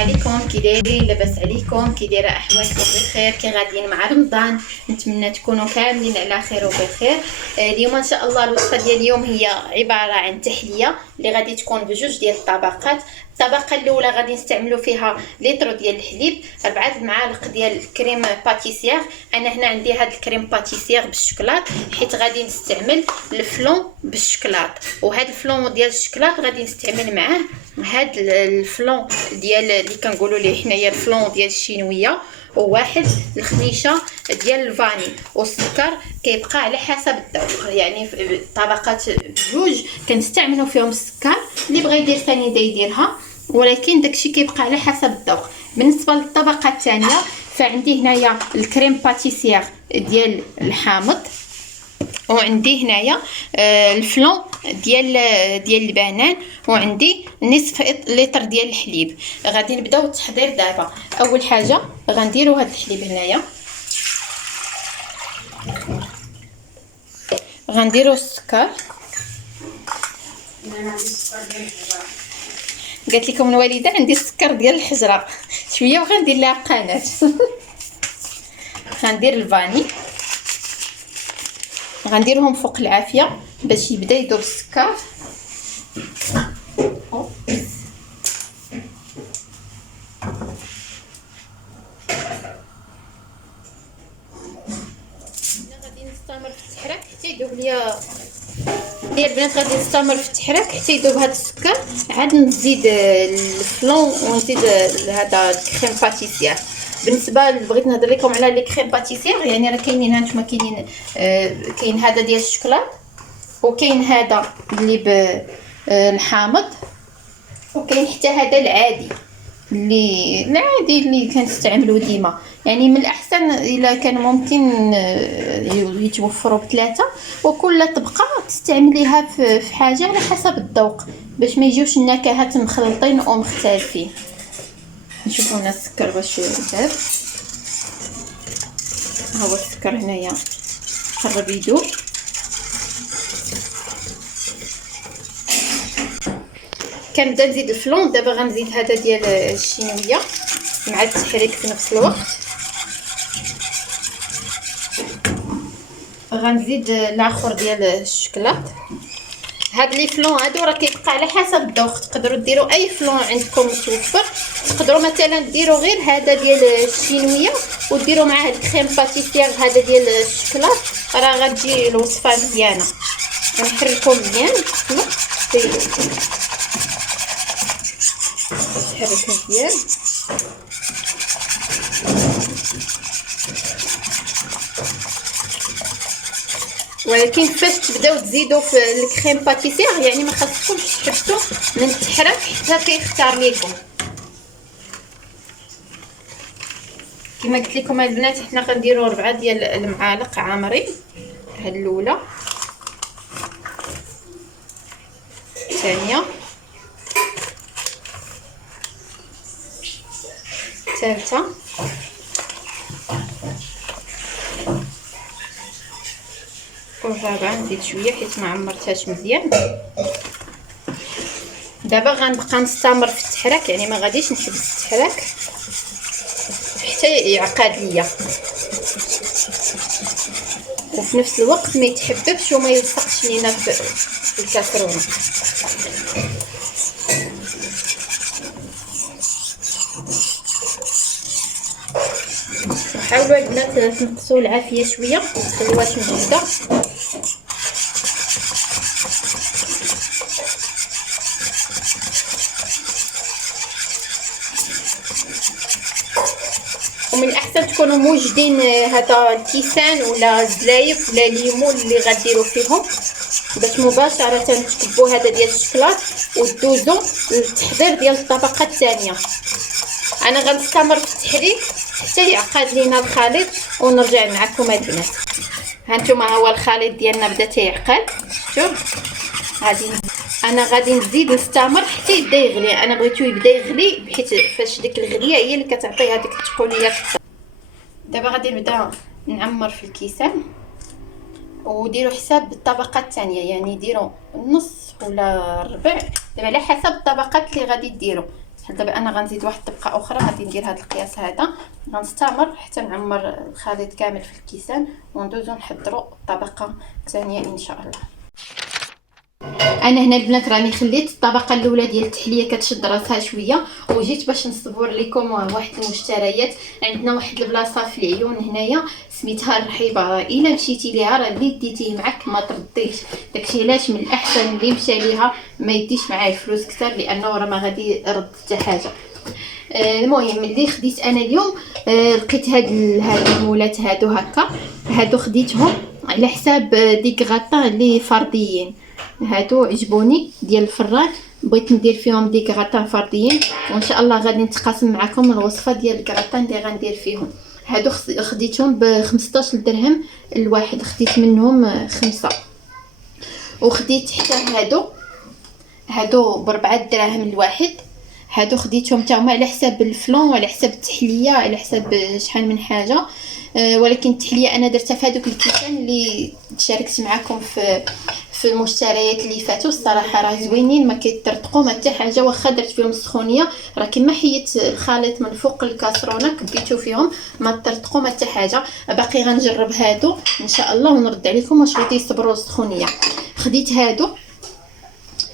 عليكم، كي دايرين؟ لاباس عليكم؟ كي دايره احوالكم؟ بخير؟ كي غاديين مع رمضان؟ نتمنى تكونوا كاملين على خير وبخير. اليوم ان شاء الله الوصفه ديال اليوم هي عباره عن تحليه اللي غادي تكون بجوج ديال الطبقات. الطبقه الاولى غادي نستعملوا فيها لتر ديال الحليب، 4 المعالق ديال الكريم باتيسير. انا هنا عندي هاد الكريم باتيسير بالشوكولات، حيت غادي نستعمل الفلون بالشوكولات، وهاد الفلون ديال الشوكولات غادي نستعمل معاه هاد الفلون ديال اللي كنقولوا ليه حنايا الفلون ديال الشينويه، وواحد الخميشه ديال الفاني. والسكر كيبقى على حسب الذوق، يعني طبقات بجوج كنستعملوا فيهم السكر، اللي بغى يدير ثاني يديرها، ولكن داكشي كيبقى على حسب الذوق. بالنسبه للطبقه الثانيه فعندي هنايا الكريم باتيسير ديال الحامض، وعندي هنايا الفلون ديال البنان، وعندي نصف لتر ديال الحليب. غادي نبداو التحضير دابا. اول حاجه غنديروا هذا الحليب هنايا، غنديروا السكر. قالت لكم الوالده عندي السكر ديال الحجره شويه، وغندير لها قناه غندير الفاني، غنديرهم فوق العافيه باش يبدا يذوب السكر. غادي نستمر في التحرك حتى يذوب ليا البنات، غادي نستمر في التحرك حتى يذوب هذا السكر. عاد نزيد الفلون ونزيد هذا الكريم باتيسير. بالنسبه بغيت نهضر لكم على لي كريم باتيسير، يعني راه كاينين هانتوما، كاينين كاين هذا ديال الشوكولات، وكاين هذا اللي بالحامض، وكاين حتى هذا العادي اللي كنستعملو ديما. يعني من الاحسن الا كان ممكن يتوفروا بثلاثه، وكل طبقه تستعمليها في حاجه على حسب الذوق، باش ما يجيوش النكهات مخلطين او مختلفين. نشوفوا هنا السكر واش داب. ها هو السكر هنايا قرب يذوب. كنبدا نزيد الفلون. دابا غنزيد هذا ديال الشينويه مع التحريك في نفس الوقت. غنزيد الاخر ديال الشوكولات. هاد لي فلون هادو راه كيبقى على حسب الذوق، تقدروا ديروا اي فلون عندكم متوفر. تقدروا مثلا ديروا غير هذا ديال الشينويه وديروا معاه الكريم باتيسير هذا ديال الشوكولات، راه غتجي الوصفه مزيانه. غنحركو مزيان، نحرك مزيان. ولكن فاش تبداو تزيدوا في الكريم باتيسير يعني ما خاصكمش تحبسوا من التحرك حتى كيختار لكم. كما قلت لكم البنات، حنا غنديروا 4 ديال المعالق عامرين. هاد الاولى، الثانيه، الثالثه، والرابعه. نزيد شويه حيت ما عمرتهاش مزيان. دابا غنبقى نستمر في التحرك، يعني ما غاديش نحبس التحرك حتى يعقد ليا، وفي نفس الوقت ما يتحببش وما يلصقش لينا في الكاسرونه. حاولوا البنات تنقصوا العافيه شويه، خلوهاش مجهده. ومن الاحسن تكونوا موجدين هذا الكيسان ولا الزلايف ولا ليمون اللي غديروا فيهم، باش مباشره تكبوا هذا ديال الشوكولات وتدوزوا للتحضير ديال الطبقه الثانيه. انا غنستمر في التحريك حتى يعقد لينا الخليط ونرجع معكم البنات. هانتوما هو الخليط ديالنا بدا تيعقد. شوف انا غادي نزيد نستمر حتى يبدا يغلي. انا بغيتو يبدا يغلي بحيث فاش ديك الغليه هي اللي كتعطي هذيك التقوليه. دابا غادي نبدا نعمر في الكيسان، وديروا حساب الطبقه الثانيه، يعني ديروا النص ولا الربع، دابا على حسب الطبقات اللي غادي ديروا. دابا انا غنزيد واحد الطبقه اخرى، غادي ندير هذا القياس هذا، غنستمر حتى نعمر الخليط كامل في الكيسان وندوزو نحضروا الطبقه الثانيه ان شاء الله. انا هنا البنات راني خليت الطبقه الاولى ديال التحليه كتشد راسها شويه، وجيت باش نصور لكم واحد المشتريات. عندنا واحد البلاصه في العيون هنايا سميتها الرحيبه، الا مشيتي ليها راه اللي ديتيه معك ما ترديش، داكشي علاش من الاحسن اللي مشى ليها ما يديش معاه فلوس كثر، لانه راه ما غادي يرد حتى حاجه. المهم اللي خديت انا اليوم، لقيت هاد المولات هادو هكا، هادو خديتهم على حساب ديك غطا اللي فرديين، هادو عجبوني ديال الفران، بغيت ندير فيهم ديك غطا فرديين، وان شاء الله غادي نتقاسم معكم الوصفه ديال الكغطا اللي غندير فيهم. هادو خديتهم ب 15 درهم الواحد، خديت منهم 5. وخديت حتى هادو ب4 دراهم الواحد، هادو خديتهم حتى هما على حساب الفلون وعلى حساب التحليه، على حساب شحال من حاجه. ولكن التحليه انا درتها في هذوك الكيسان اللي تشاركت معكم في المشتريات اللي فاتوا. الصراحه راه زوينين، ما كيطرطقوا ما حتى حاجه، واخا درت فيهم السخونيه راه كما حيت الخليط من فوق الكاسرونه كبيتو فيهم ما طرطقوا ما حتى حاجه. باقي غنجرب هادو ان شاء الله ونرد عليكم واش غادي يصبروا السخونيه. خديت هاد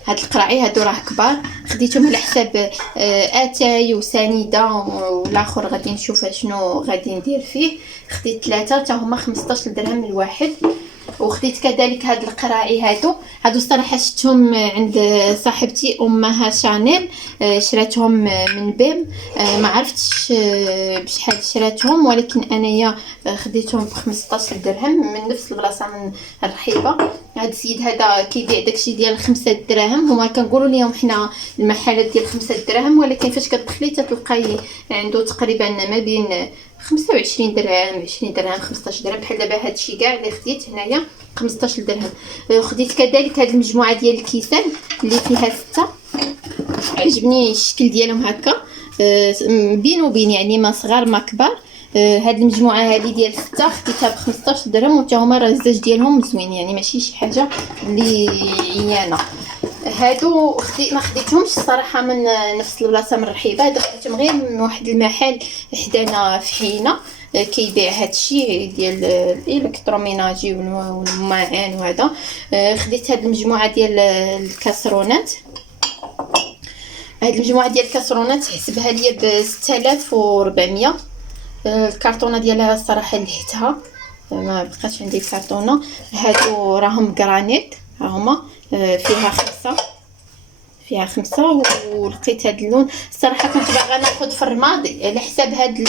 القراعي، هادو راه كبار، خديتهم على حساب اتاي وسنيده والاخر غادي نشوف شنو غادي ندير فيه. خديت 3 حتى هما 15 درهم الواحد. وخديت كذلك هاد القراعي، هادو الصراحه شفتهم عند صاحبتي امها شانيل، شراتهم من بيم، ما عرفتش بشحال شراتهم، ولكن انايا خديتهم ب 15 درهم من نفس البلاصه من الرحيبه. هاد السيد هذا كيبيع داكشي ديال 5 دراهم، هما كنقولوا لهم حنا المحلات ديال 5 دراهم، ولكن فاش كتدخلي تلقاي عنده تقريبا ما بين 25 درهم 20 درهم 15 درهم. بحال دابا هادشي كاع اللي خديت هنايا 15 درهم. خديت كذلك هاد المجموعه ديال الكيسان اللي فيها 6، عجبني الشكل ديالهم هكا، بين وبين يعني ما صغار ما كبار. هاد المجموعه هذه ديال 6 خديتها ب 15 درهم، وتا هما راه الزاج ديالهم زوين، يعني ماشي شي حاجه اللي عيانه. هادو ما خديتهمش الصراحه من نفس البلاصه من الرحيبه، هادو خديتهم غير من واحد المحل حدانا في حينا كيبيع هادشي ديال الالكتروميناجي والماعن وهذا. خديت هاد المجموعه ديال الكاسرونات، هاد المجموعه ديال الكاسرونات حسبها ليا ب 6400. الكرتونه ديالها الصراحه لحتها ما بقاش عندي الكرتونه. هادو راهم جرانيت، ها هما فيها 5 ولقيت هاد اللون. الصراحه كنت باغا ناخذ في الرمادي على حساب هاد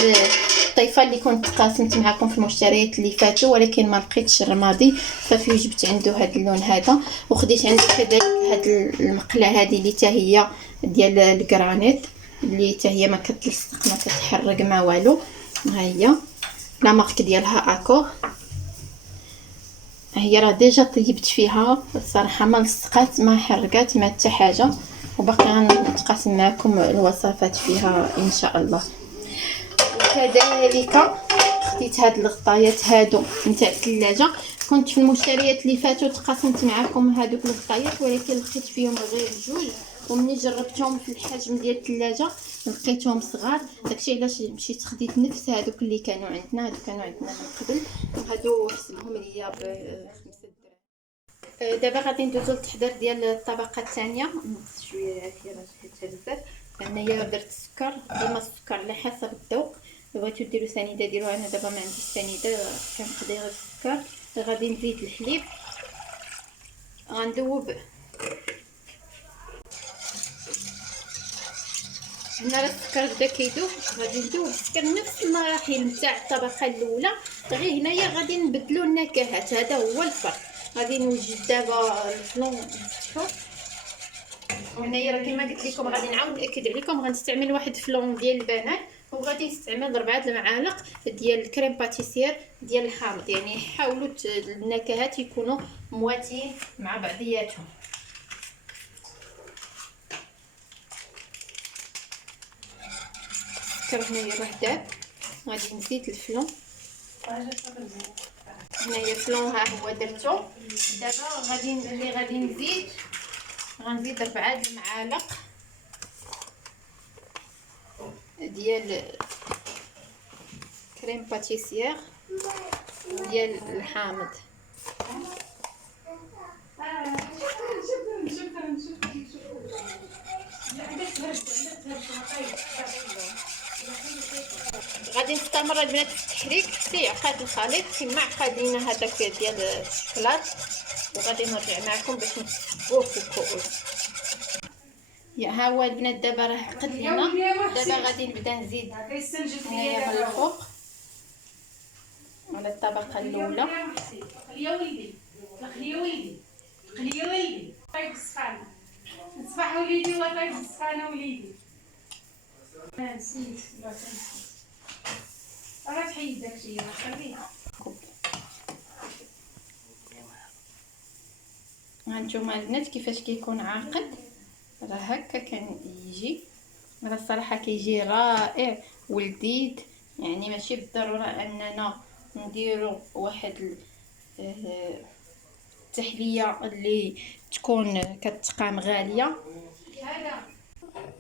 الطيفه اللي كنت قاسمت معكم في المشتريات اللي فاتوا، ولكن ما لقيتش الرمادي، صافي جبت عنده هاد اللون هذا. وخديت عندي كذلك هاد المقله هذه اللي حتى هي ديال الجرانيت، اللي حتى هي ما كتلصق ما كتحرق ما والو، ها هي لا مارك ديالها اكور. هي راه ديجا طيبت فيها الصراحه، ما لصقات ما حرقات ما حتى حاجه، وباقي غنتقاسم معكم الوصفات فيها ان شاء الله. وكذلك خديت هاد الغطايات هادو نتاع الثلاجه، كنت في المشتريات اللي فاتوا تقاسمت معكم هادوك الغطايات، ولكن لقيت فيهم غير 2، ومني جربتهم في الحجم ديال الثلاجه لقيتهم صغار، داكشي علاش مشيت خديت نفس هادوك اللي كانوا عندنا من قبل، وهادو حسبهم ليا ب 5 درهم. دابا غادي ندوزو للتحضير ديال الطبقه الثانيه. شويه عافيه راه شحال بزاف. انايا درت السكر، ديما السكر على حسب الذوق، بغيتو ديروا سنيده ديروها، انا دابا ما عنديش سنيده كنقضي غير السكر. غادي نزيد الحليب، غندوب هنا راه السكر بدا كيذوب، غادي ندوب السكر نفس المراحل نتاع الطبقه الاولى، غير هنايا غادي نبدلوا النكهات، هذا هو الفرق. غادي نوجد دابا الفلون نفتحو، وهنايا راه كما قلت لكم غادي نعاود ناكد عليكم، غنستعمل واحد فلون ديال البنان، وغادي نستعمل 4 المعالق ديال الكريم باتيسير ديال الحامض، يعني حاولوا النكهات يكونوا مواتين مع بعضياتهم. هنايا راه داب، غادي نزيد الفلون، هنايا الفلون ها هو درتو. دابا غادي نزيد 4 المعالق ديال كريم باتيسير ديال الحامض. غادي نستمر البنات في التحريك حتى عقاد الخليط كما عقاد لينا هذاك ديال الشوكولات، وغادي نرجع معكم باش نصبوه في الكؤوس. يا ها هو البنات دابا راه عقد لينا. دابا غادي نبدا نزيد هنايا من الفوق على الطبقه الاولى. خليه وليدي، خليه وليدي، خليه وليدي طيب السخانه. نصبح وليدي وطيب السخانه وليدي. نسيت راه تحيد داكشي خليه. هانتوما البنات كيفاش كيكون عاقد، راه هكا كان يجي. راه الصراحه كيجي رائع ولذيذ، يعني ماشي بالضروره اننا نديرو واحد التحليه اللي تكون كتقام غاليه.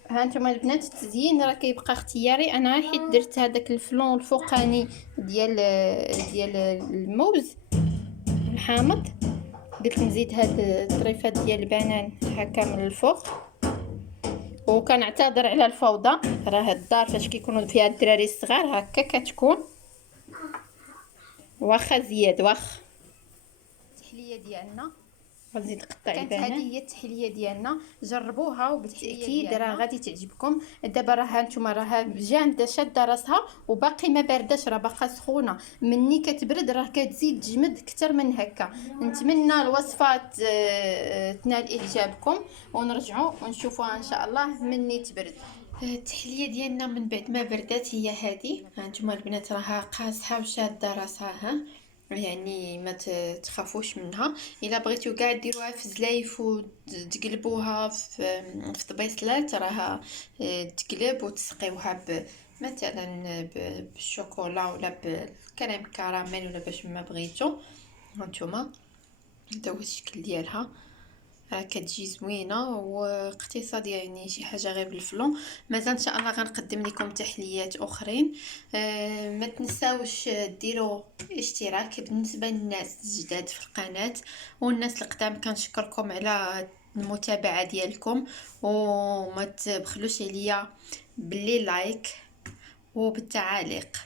ها انتم البنات التزيين راه كيبقى اختياري. انا حيت درت هذاك الفلون الفوقاني ديال الموز الحامض، قلت نزيد هاد الطريفات ديال البنان هكا من الفوق. وكنعتذر على الفوضى، راه الدار فاش كيكونوا فيها الدراري الصغار هكا كتكون، واخا زياد واخا. التحليه ديالنا غنزيد نقطع البنان. كانت هذه هي التحليه ديالنا، جربوها وبالتاكيد راه غادي تعجبكم. دابا راه هانتوما راه جامده شاده راسها وباقي ما بارداش، راه باقا سخونه. مني كتبرد راه كتزيد تجمد اكثر من هكا. نتمنى الوصفات تنال اعجابكم، ونرجعوا ونشوفوها ان شاء الله مني تبرد. التحليه ديالنا من بعد ما بردات هي هذه. هانتوما البنات راها قاصحه وشاده راسها، ها يعني ما تخافوش منها. الا بغيتو كاع ديروها في زلايف وتقلبوها في طبيصلات راها تقلب، وتسقيوها مثلا بالشوكولا ولا بالكريم كراميل ولا باش ما بغيتو. هانتوما هذا هو الشكل ديالها، كتجي زوينه واقتصاديه، يعني شي حاجه غير بالفلون. مازال ان شاء الله غنقدم لكم تحليات اخرين. ما تنساوش ديروا اشتراك بالنسبه للناس الجداد في القناه، والناس القدام كنشكركم على المتابعه ديالكم، وما تبخلوش عليا باللي لايك وبالتعاليق.